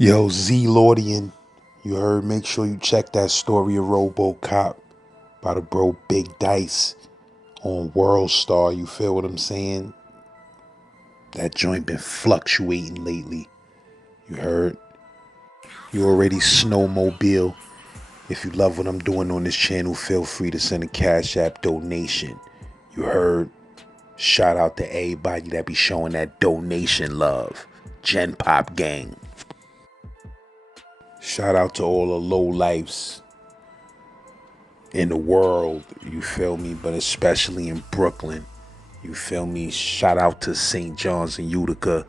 Yo, Z Lordian, you heard? Make sure you check that story of RoboCop by the bro Big Dice on World Star. You feel what I'm saying? That joint been fluctuating lately. You heard? You already snowmobile. If you love what I'm doing on this channel, feel free to send a Cash App donation. You heard? Shout out to everybody that be showing that donation love. Gen Pop Gang. Shout out to all the low lifes in the world, you feel me, but especially in Brooklyn, you feel me. Shout out to St. John's and Utica,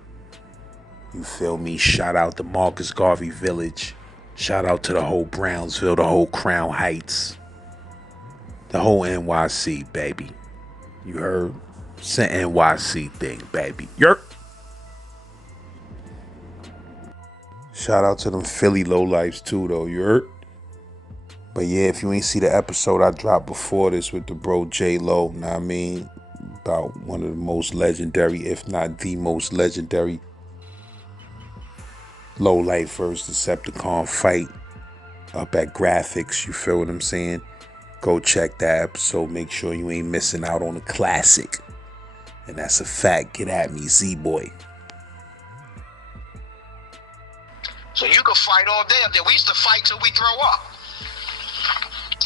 you feel me. Shout out to Marcus Garvey Village. Shout out to the whole Brownsville, the whole Crown Heights, the whole NYC, baby. You heard? It's an NYC thing, baby. Yerp. Shout out to them Philly lowlifes too, though. You heard? But yeah, if you ain't see the episode I dropped before this with the bro Jaylo, know what I mean? About one of the most legendary, if not the most legendary low life versus Decepticon fight up at Graphics. You feel what I'm saying? Go check that episode. Make sure you ain't missing out on a classic. And that's a fact. Get at me, Z-Boy. So you could fight all day up there. We used to fight till we throw up.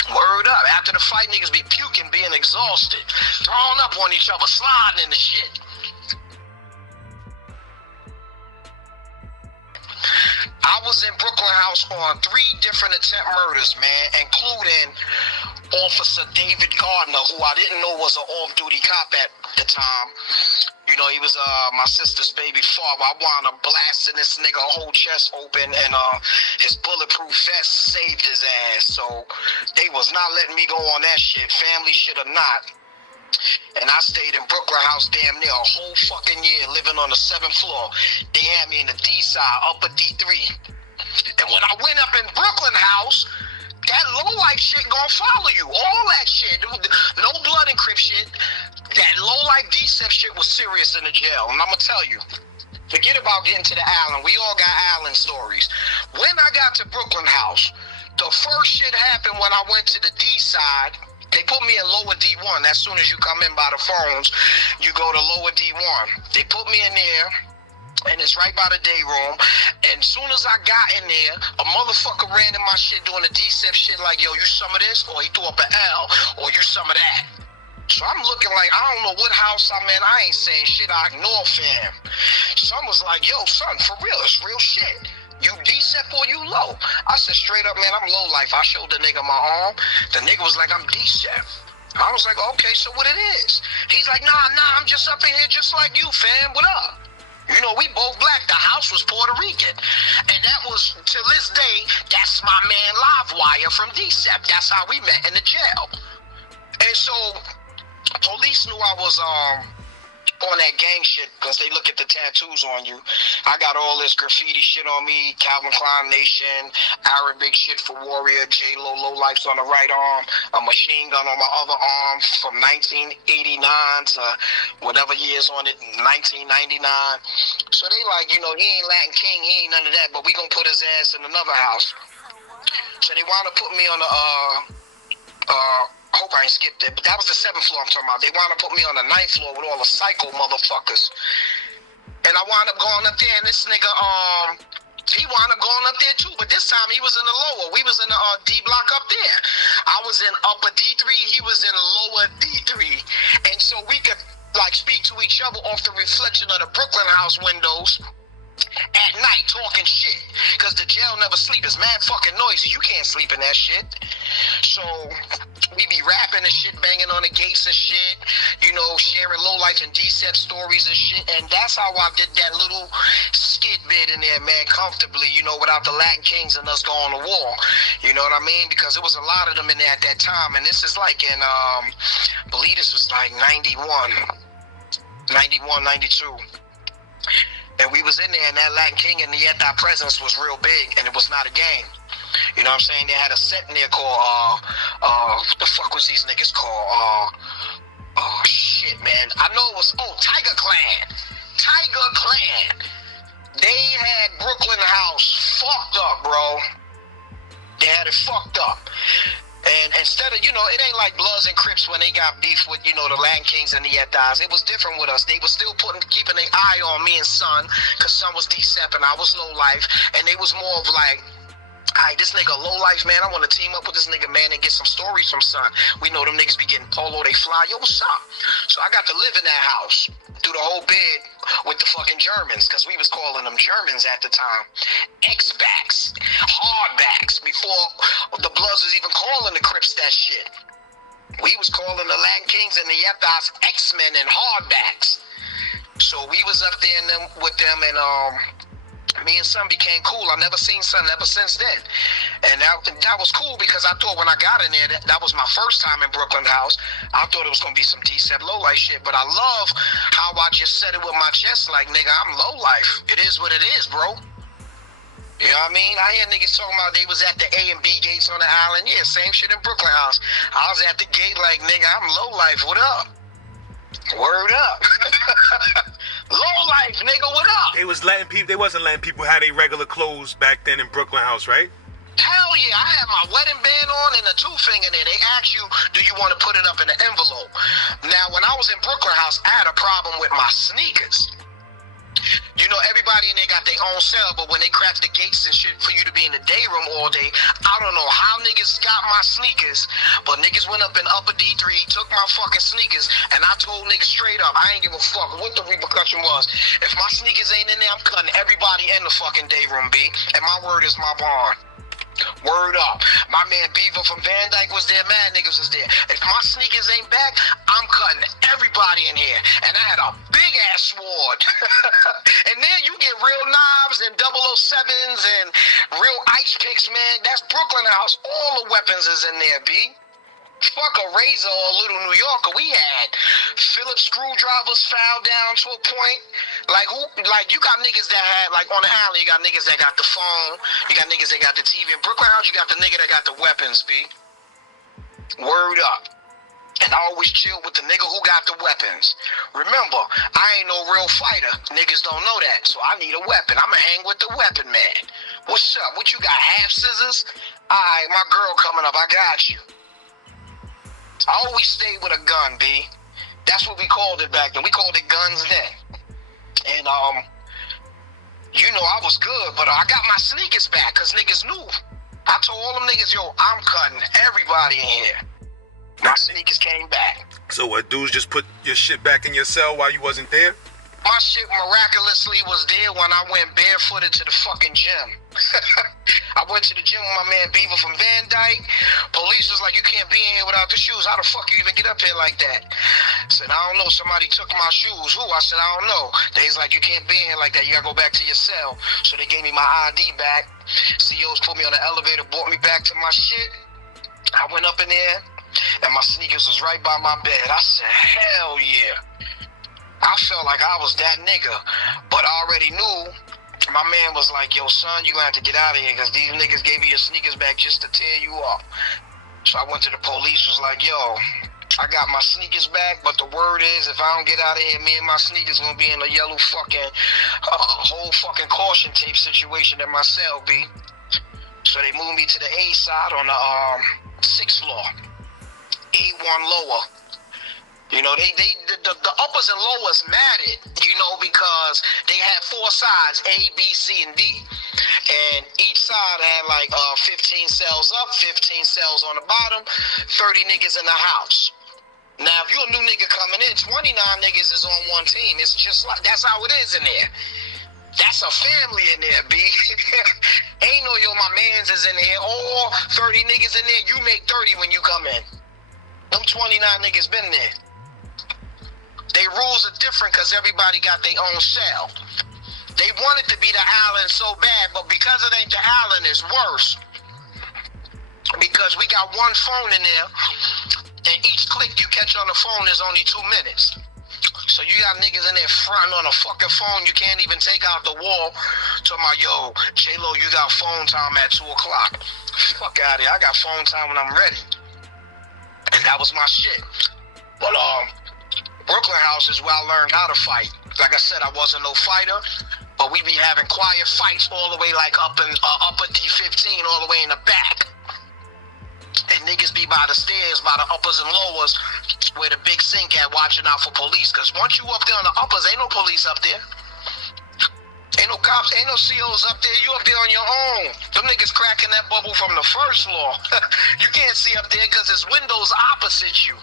Word up. After the fight, niggas be puking, being exhausted, throwing up on each other, sliding in the shit. I was in Brooklyn House on 3 different attempt murders, man, including Officer David Gardner, who I didn't know was an off-duty cop at the time. You know, he was my sister's baby father. I wound up blasting this nigga whole chest open, and his bulletproof vest saved his ass. So they was not letting me go on that shit, family shit or not. And I stayed in Brooklyn House damn near a whole fucking year, living on the 7th floor. They had me in the D side, upper D3. And when I went up in Brooklyn House, that low life shit gonna follow you. All that shit. No blood and crip shit. That low life decep shit was serious in the jail. And I'm gonna tell you, forget about getting to the island. We all got island stories. When I got to Brooklyn House, the first shit happened when I went to the D side. They put me in lower D1. As soon as you come in by the phones, you go to lower D1. They put me in there, and it's right by the day room. And as soon as I got in there, a motherfucker ran in my shit doing the decep shit like, yo, you some of this? Or he threw up an L, or you some of that. So I'm looking like, I don't know what house I'm in. I ain't saying shit. I ignore fam. Son was like, yo, son, for real, it's real shit. You decep or you low? I said straight up, man, I'm low life. I showed the nigga my arm. The nigga was like, I'm decep. I was like, okay, so what it is? He's like, nah, I'm just up in here just like you, fam. What up? You know, we both black. The house was Puerto Rican. And that was, to this day, that's my man Livewire from decep. That's how we met in the jail. And so, police knew I was, on that gang shit because they look at the tattoos on you. I got all this graffiti shit on me, Calvin Klein Nation, Arabic shit for Warrior, Jaylo, low lifes on the right arm, a machine gun on my other arm from 1989 to whatever years on it, 1999. So they like, you know, he ain't Latin King, he ain't none of that, but we gonna put his ass in another house. So they wound up putting me on the I hope I ain't skipped it, but that was the 7th floor I'm talking about. They wound up putting me on the 9th floor with all the psycho motherfuckers. And I wound up going up there, and this nigga, he wound up going up there too, but this time he was in the lower. We was in the D block up there. I was in upper D3, he was in lower D3. And so we could, like, speak to each other off the reflection of the Brooklyn House windows at night talking shit, because the jail never sleep. It's mad fucking noisy. You can't sleep in that shit. So we be rapping and shit, banging on the gates and shit, you know, sharing low life and decep stories and shit. And that's how I did that little skit bit in there, man, comfortably, you know, without the Latin Kings and us going to war. You know what I mean? Because there was a lot of them in there at that time. And this is like in I believe this was like 91, 92. And we was in there, and that Latin King and the Yeti presence was real big, and it was not a game. You know what I'm saying? They had a set in there called, what the fuck was these niggas called? Oh, shit, man. I know it was, Tiger Clan. Tiger Clan. They had Brooklyn House fucked up, bro. They had it fucked up. And instead of, it ain't like Bloods and Crips when they got beef with, the Latin Kings and the Yetas. It was different with us. They were still keeping their eye on me and Son, because Son was Decep and I was Low Life. And they was more of like, all right, this nigga Low Life, man, I want to team up with this nigga, man, and get some stories from Son. We know them niggas be getting polo, they fly. Yo, what's up? So I got to live in that house through the whole bid with the fucking Germans, because we was calling them Germans at the time. X-backs, hardbacks, before the Bloods was even calling the Crips that shit. We was calling the Latin Kings and the Yetas X-Men and hardbacks. So we was up there with them, and me and Son became cool. I never seen Son ever since then. And that was cool, because I thought when I got in there, that was my first time in Brooklyn House. I thought it was going to be some Decep low life shit. But I love how I just said it with my chest, like, nigga, I'm low life. It is what it is, bro. You know what I mean? I hear niggas talking about they was at the A and B gates on the island. Yeah, same shit in Brooklyn House. I was at the gate like, nigga, I'm low life. What up? Word up. Low life, nigga, what up? They wasn't letting people have their regular clothes back then in Brooklyn House, right? Hell yeah, I had my wedding band on and a two finger there. They asked you, do you want to put it up in an envelope? Now, when I was in Brooklyn House, I had a problem with my sneakers. Everybody in there got their own cell, but when they cracked the gates and shit for you to be in the day room all day, I don't know how niggas got my sneakers, but niggas went up in upper D3, took my fucking sneakers, and I told niggas straight up, I ain't give a fuck what the repercussion was. If my sneakers ain't in there, I'm cutting everybody in the fucking day room, B. And my word is my bond. Word up. My man Beaver from Van Dyke was there, mad niggas was there. If my sneakers ain't back, I'm cutting everybody in here. And I had a big ass sword. And then you get real knives and 007s and real ice picks, man. That's Brooklyn House. All the weapons is in there, B. Fuck a razor or a little New Yorker. We had Phillips screwdrivers found down to a point. Like you got niggas that had, like on the alley, you got niggas that got the phone, you got niggas that got the TV. In Brooklyn House, you got the nigga that got the weapons, B. Word up. And I always chill with the nigga who got the weapons. Remember, I ain't no real fighter. Niggas don't know that. So I need a weapon. I'ma hang with the weapon man. What's up? What you got, half scissors? Alright, my girl coming up, I got you. I always stayed with a gun, B. That's what we called it back then. We called it guns then. And, I was good, but I got my sneakers back, because niggas knew. I told all them niggas, yo, I'm cutting everybody in here. My sneakers came back. So what, dudes just put your shit back in your cell while you wasn't there? My shit miraculously was there when I went barefooted to the fucking gym. I went to the gym with my man Beaver from Van Dyke. Police was like, you can't be in here without the shoes. How the fuck you even get up here like that? I said, I don't know. Somebody took my shoes. Who? I said, I don't know. They's like, you can't be in here like that. You gotta go back to your cell. So they gave me my ID back. CEOs put me on the elevator, brought me back to my shit. I went up in there, and my sneakers was right by my bed. I said, hell yeah. I felt like I was that nigga, but I already knew. My man was like, yo, son, you gonna have to get out of here, because these niggas gave me your sneakers back just to tear you up. So I went to the police, was like, yo, I got my sneakers back, but the word is, if I don't get out of here, me and my sneakers gonna be in a yellow fucking, whole fucking caution tape situation in my cell, B. So they moved me to the A side on the 6th floor, A1 lower. The uppers and lowers mattered, because they had 4 sides, A, B, C, and D. And each side had like 15 cells up, 15 cells on the bottom, 30 niggas in the house. Now, if you're a new nigga coming in, 29 niggas is on one team. It's just like, that's how it is in there. That's a family in there, B. Ain't no, my mans is in here. All 30 niggas in there, you make 30 when you come in. Them 29 niggas been there. They rules are different because everybody got their own cell. They want it to be the island so bad, but because it ain't the island, it's worse. Because we got one phone in there, and each click you catch on the phone is only 2 minutes. So you got niggas in there fronting on a fucking phone you can't even take out the wall. Talking about, yo, Jaylo, you got phone time at 2 o'clock. Fuck out of here. I got phone time when I'm ready. And that was my shit. But, Brooklyn House is where I learned how to fight. Like I said, I wasn't no fighter, but but we be having quiet fights all the way like up in upper D15, all the way in the back. And niggas be by the stairs, by the uppers and lowers, where the big sink at, watching out for police. Because once you up there on the uppers, ain't no police up there. Ain't no cops, ain't no COs up there. You up there on your own. Them niggas cracking that bubble from the first floor. You can't see up there because there's windows opposite you.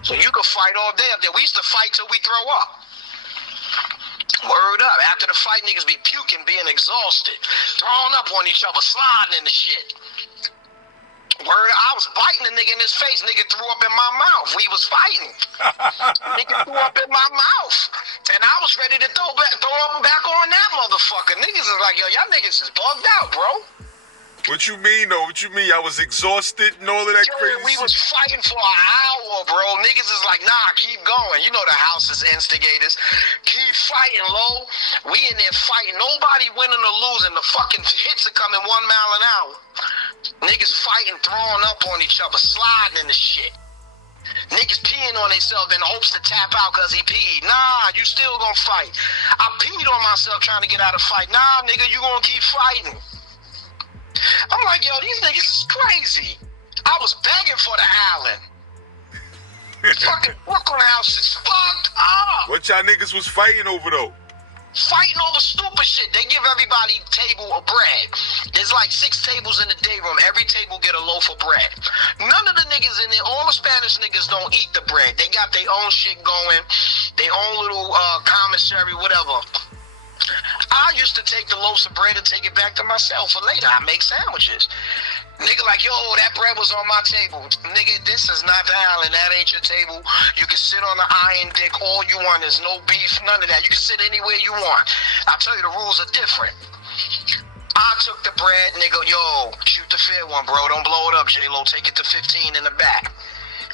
So you can fight all day up there. We used to fight till we throw up. Word up. After the fight, niggas be puking, being exhausted, throwing up on each other, sliding in the shit. Word, I was biting the nigga in his face. Nigga threw up in my mouth. We was fighting. Nigga threw up in my mouth. And I was ready to throw up back on that motherfucker. Niggas is like, yo, y'all niggas is bugged out, bro. What you mean, though? What you mean? I was exhausted and all of that crazy we shit? was fighting for an hour, bro. Niggas is like, nah, keep going. You know the house is instigators. Keep fighting, low. We in there fighting. Nobody winning or losing. The fucking hits are coming 1 mile an hour. Niggas fighting, throwing up on each other, sliding in the shit. Niggas peeing on themselves in hopes to tap out because he peed. Nah, you still gonna fight. I peed on myself trying to get out of fight. Nah, nigga, you gonna keep fighting. I'm like, yo, these niggas is crazy. I was begging for the island. Fucking Brooklyn house is fucked up. What y'all niggas was fighting over, though? Fighting over stupid shit. They give everybody table of bread. There's like 6 tables in the day room. Every table get a loaf of bread. None of the niggas in there, all the Spanish niggas don't eat the bread. They got their own shit going, their own little commissary, whatever. I used to take the loaves of bread and take it back to myself for later. I make sandwiches. Nigga like, yo, that bread was on my table. Nigga, this is not the island. That ain't your table. You can sit on the iron dick all you want. There's no beef, none of that. You can sit anywhere you want. I tell you, the rules are different. I took the bread, nigga, yo, shoot the fair one, bro. Don't blow it up, Jaylo. Take it to 15 in the back.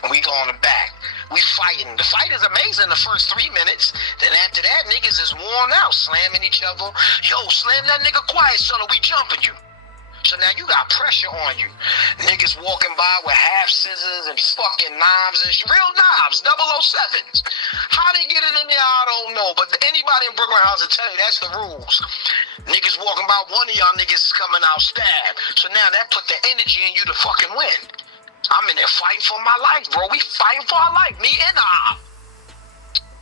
And we go in the back. We fighting. The fight is amazing the first 3 minutes. Then after that, niggas is worn out, slamming each other. Yo, slam that nigga quiet, son, or we jumping you. So now you got pressure on you. Niggas walking by with half scissors and fucking knives and real knives, 007s. How they get it in there, I don't know. But anybody in Brooklyn House will tell you that's the rules. Niggas walking by, one of y'all niggas is coming out stab. So now that put the energy in you to fucking win. I'm in there fighting for my life, bro. We fighting for our life, me and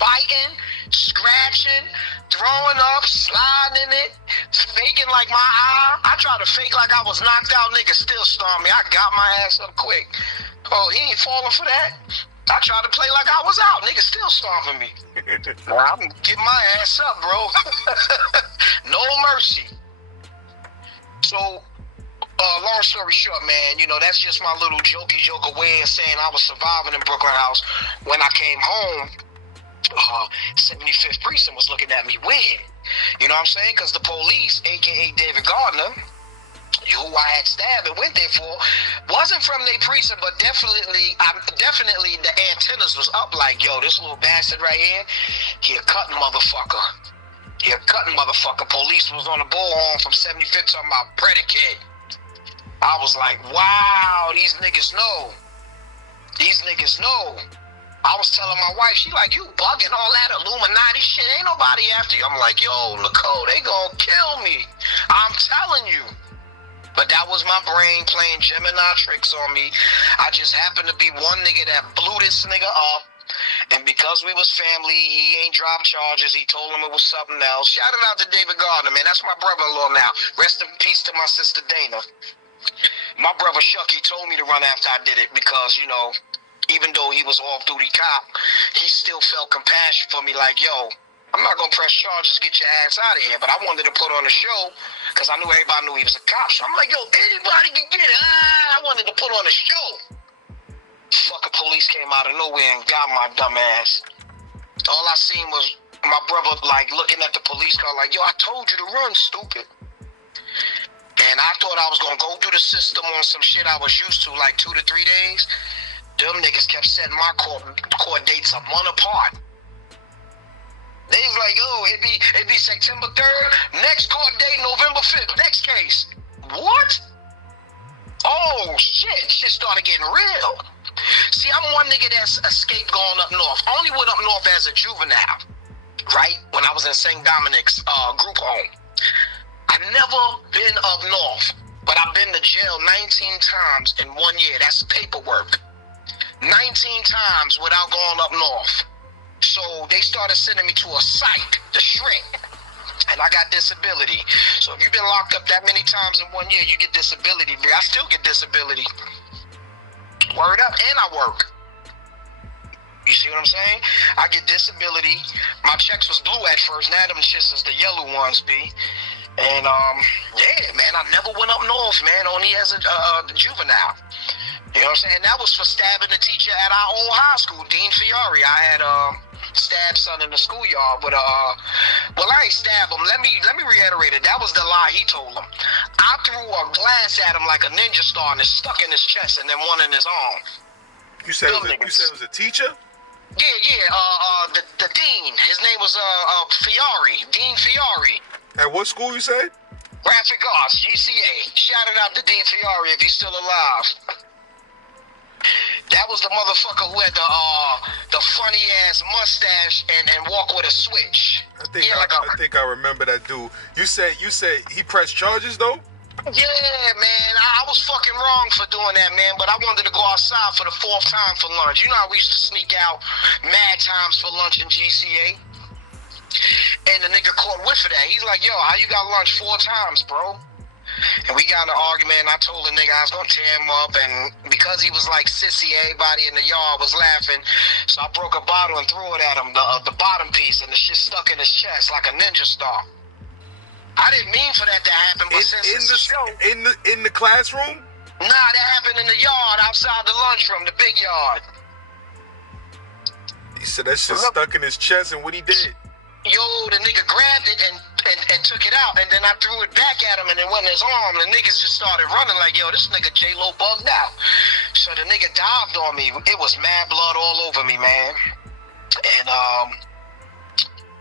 biting, scratching, throwing up, sliding in it, faking like my eye. I tried to fake like I was knocked out. Niggas still stormed me. I got my ass up quick. Oh, he ain't falling for that? I tried to play like I was out. Niggas still stomping me. I'm getting my ass up, bro. No mercy. So, long story short, man, you know, that's just my little jokey way of saying I was surviving in Brooklyn House. When I came home, 75th Precinct was looking at me weird. You know what I'm saying? Because the police, a.k.a. David Gardner, who I had stabbed and went there for, wasn't from their precinct, but definitely the antennas was up like, yo, this little bastard right here, he a cutting motherfucker. He a cutting motherfucker. Police was on the bullhorn from 75th talking about predicate. I was like, wow, these niggas know. These niggas know. I was telling my wife, she like, you bugging all that Illuminati shit. Ain't nobody after you. I'm like, yo, Nicole, they gonna kill me. I'm telling you. But that was my brain playing Gemini tricks on me. I just happened to be one nigga that blew this nigga up. And because we was family, he ain't dropped charges. He told him it was something else. Shout it out to David Gardner, man. That's my brother-in-law now. Rest in peace to my sister Dana. My brother Shucky told me to run after I did it because, you know, even though he was off-duty cop, he still felt compassion for me like, yo, I'm not going to press charges, get your ass out of here. But I wanted to put on a show because I knew everybody knew he was a cop. So I'm like, yo, anybody can get it. I wanted to put on a show. Fucking police came out of nowhere and got my dumb ass. All I seen was my brother, like, looking at the police car like, yo, I told you to run, stupid. And I thought I was going to go through the system on some shit I was used to, like 2 to 3 days. Them niggas kept setting my court dates a month apart. They was like, oh, it'd be September 3rd, next court date, November 5th, next case. What? Oh, shit started getting real. See, I'm one nigga that's escaped going up north. Only went up north as a juvenile. right? When I was in St. Dominic's group home. I've never been up north, but I've been to jail 19 times in 1 year. That's paperwork. 19 times without going up north. So they started sending me to a psych, the shrink. And I got disability. So if you've been locked up that many times in 1 year, you get disability. I still get disability. Word up, and I work. You see what I'm saying? I get disability. My checks was blue at first. Now them shits is the yellow ones, B. And yeah, man, I never went up north, man, only as a juvenile. You know what I'm saying? That was for stabbing the teacher at our old high school, Dean Fiore. I had stabbed son in the schoolyard with well, I ain't stabbed him. Let me reiterate it. That was the lie he told him. I threw a glass at him like a ninja star and it stuck in his chest and then one in his arm. You said it was a teacher? Yeah, the dean. His name was Fiore, Dean Fiore. At what school you said? Graphic Arts, GCA. Shout it out to Dean Fiore if he's still alive. That was the motherfucker who had the funny ass mustache and walk with a switch. I think I remember that dude. You said he pressed charges though? Yeah, man. I was fucking wrong for doing that, man. But I wanted to go outside for the 4th time for lunch. You know how we used to sneak out mad times for lunch in GCA? And the nigga caught whiff of that. He's like, yo, how you got lunch 4 times, bro? And we got in an argument, and I told the nigga I was gonna tear him up, and because he was like sissy, everybody in the yard was laughing, so I broke a bottle and threw it at him, the bottom piece, and the shit stuck in his chest like a ninja star. I didn't mean for that to happen, but in the classroom? Nah, that happened in the yard, outside the lunchroom, the big yard. He said that shit stuck in his chest, and what he did? Yo, the nigga grabbed it and took it out, and then I threw it back at him, and it went in his arm. The niggas just started running like, yo, this nigga Jaylo bugged out. So the nigga dived on me. It was mad blood all over me, man. And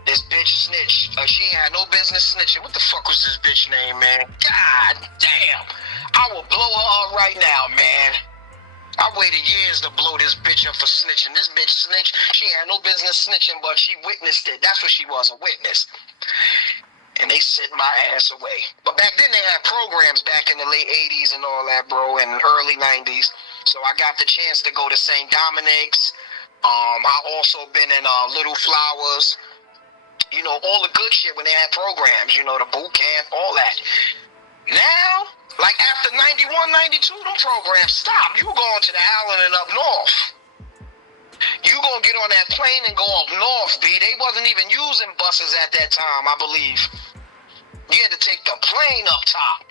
this bitch snitched. She ain't had no business snitching. What the fuck was this bitch name, man? God damn. I will blow her up right now, man. I waited years to blow this bitch up for snitching. This bitch snitched. She had no business snitching, but she witnessed it. That's what she was, a witness. And they sent my ass away. But back then they had programs back in the late 80s and all that, bro, and early 90s. So I got the chance to go to St. Dominic's. I also been in Little Flowers. You know, all the good shit when they had programs. You know, the boot camp, all that. Now, like after 91, 92, them programs stopped. You going to the Allen and up north. You gonna get on that plane and go up north, B. They wasn't even using buses at that time, I believe. You had to take the plane up top.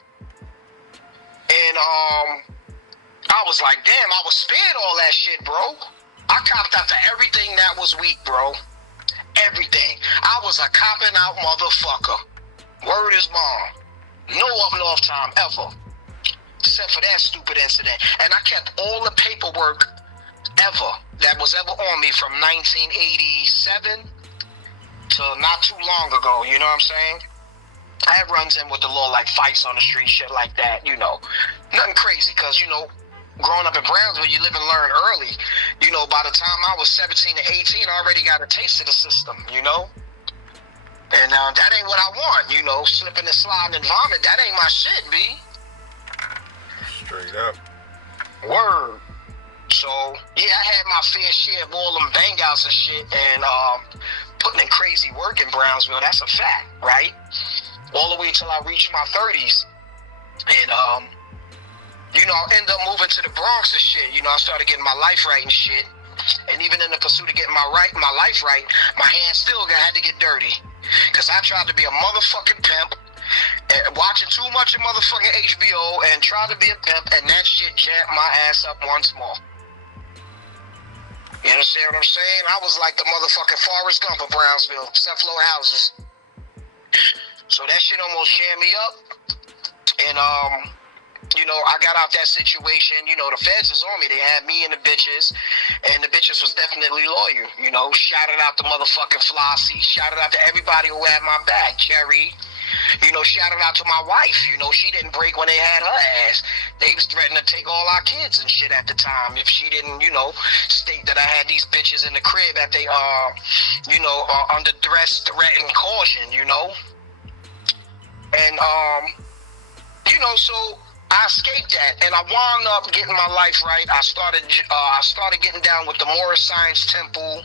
And I was like, damn, I was spared all that shit, bro. I copped out to everything that was weak, bro. Everything. I was a copping out motherfucker. Word is bond. No up north time ever. Except for that stupid incident. And I kept all the paperwork ever that was ever on me from 1987 to not too long ago, you know what I'm saying? I had runs in with the law, like fights on the street, shit like that, you know. Nothing crazy, because, you know, growing up in Brownsville, you live and learn early. You know, by the time I was 17 to 18, I already got a taste of the system, you know? And that ain't what I want, you know, slipping and sliding and vomit. That ain't my shit, B. Straight up. Word. So, yeah, I had my fair share of all them bang-outs and shit, and putting in crazy work in Brownsville. That's a fact, right? All the way till I reached my 30s. And, you know, I ended up moving to the Bronx and shit. You know, I started getting my life right and shit. And even in the pursuit of getting my life right, my hands still had to get dirty. Because I tried to be a motherfucking pimp, and watching too much of motherfucking HBO, and tried to be a pimp, and that shit jammed my ass up once more. You understand what I'm saying? I was like the motherfucking Forrest Gump of Brownsville, Sethlow houses. So that shit almost jammed me up. And, you know, I got out that situation. You know, the feds was on me. They had me and the bitches was definitely loyal. You know, shouted out to motherfucking Flossie. Shouted out to everybody who had my back. Jerry, You know, shout out to my wife. You know, she didn't break when they had her ass. They was threatening to take all our kids and shit at the time if she didn't, you know, state that I had these bitches in the crib at they, you know, under duress, threat, and caution, you know. And, you know, so I escaped that, and I wound up getting my life right. I started getting down with the Morris Science Temple.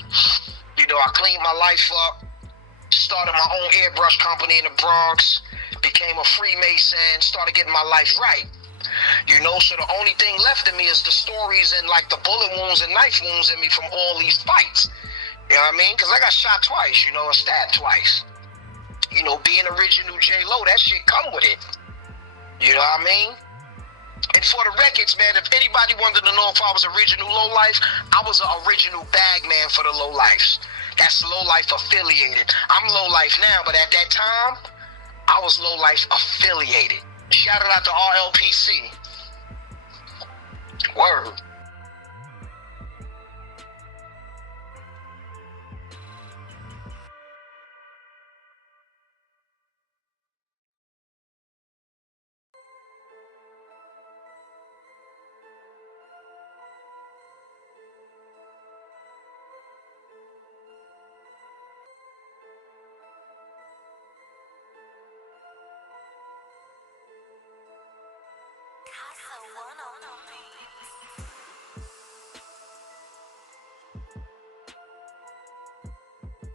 You know, I cleaned my life up, started my own airbrush company in the Bronx, became a Freemason, started getting my life right. You know, so the only thing left in me is the stories and like the bullet wounds and knife wounds in me from all these fights. You know what I mean? Because I got shot twice, you know, and stabbed twice. You know, being original Jaylo, that shit come with it. You know what I mean? And for the records, man, if anybody wanted to know if I was original lowlife, I was an original bag man for the lowlifes. That's lowlife affiliated. I'm lowlife now, but at that time, I was lowlife affiliated. Shout out to RLPC. Word.